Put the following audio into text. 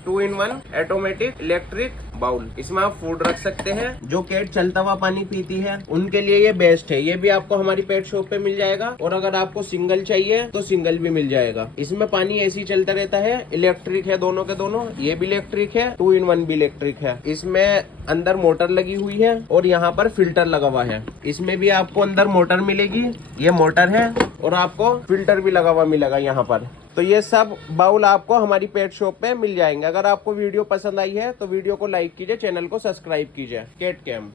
2-in-1 automatic electric bowl. इसमें आप food रख सकते हैं। जो कैट चलता हुआ पानी पीती है उनके लिए ये बेस्ट है। ये भी आपको हमारी पेट शॉप पे मिल जाएगा, और अगर आपको सिंगल चाहिए तो सिंगल भी मिल जाएगा। इसमें पानी ऐसे ही चलता रहता है। इलेक्ट्रिक है दोनों के दोनों, ये भी इलेक्ट्रिक है, 2-in-1 भी इलेक्ट्रिक है। इसमें अंदर मोटर लगी हुई है और यहाँ पर फिल्टर लगा हुआ है। इसमें भी आपको अंदर मोटर मिलेगी, ये मोटर है, और आपको फिल्टर भी लगा हुआ मिलेगा यहाँ पर। तो ये सब बाउल आपको हमारी पेट शॉप पे मिल जाएंगे। अगर आपको वीडियो पसंद आई है तो वीडियो को लाइक कीजिए, चैनल को सब्सक्राइब कीजिए। Cat cam.